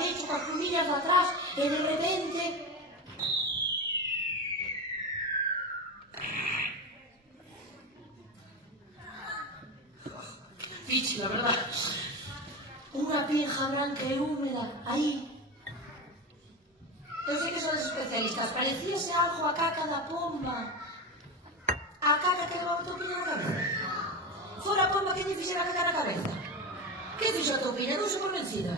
hecho coas crudiñas de atrás e de repente... Pichi, la verdad. Unha pinja branca e húmeda, aí. Eu sei que son os especialistas, parecíase algo a caca da pomba. A caca que levaba a Topiña na cabeza. Fora a pomba que lle fixera caca na cabeza. Que fixo a Topiña? Douxe convencida.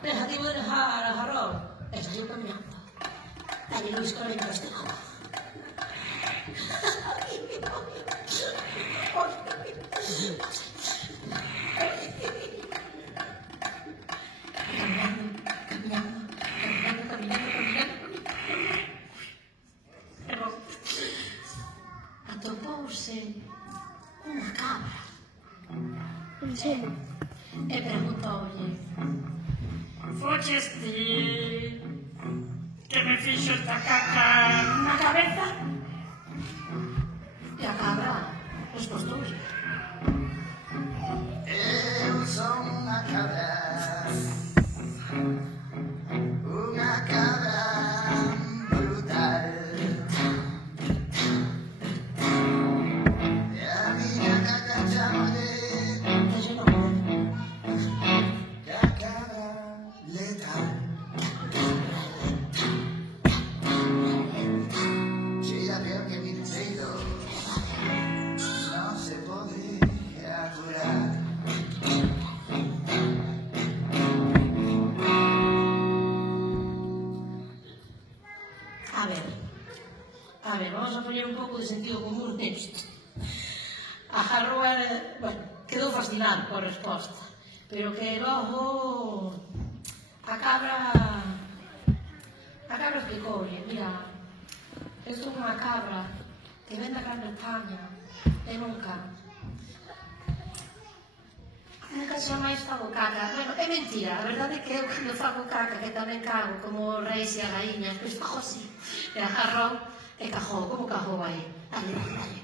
Negativo de negar a Jarrón. E saiu caminando. Dale, Luis, que ahora este agua. Atopouse unha cabra. En serio? E preguntoulle: foches ti que me fixo esta caca na cabeza? E a cabra respostoulle: eu son unha cabra brutal. E a miña caca chamole caca letal. Chega peor que mi peito, non se pode curar. A ver, vamos a poñer un pouco de sentido común nesto. A Jarroa, bueno, quedou fascinado coa resposta, pero que logo a cabra explicoulle: mira, isto é unha cabra que ven da Gran Bretaña e nunca xa máis fago caca. Bueno, é mentira, a verdade é que eu cando fago caca, que tamén cago como os reis e as raíñas, pois fago así. E a Jarrón e cajou, como cajou aí? Dale, dale, dale.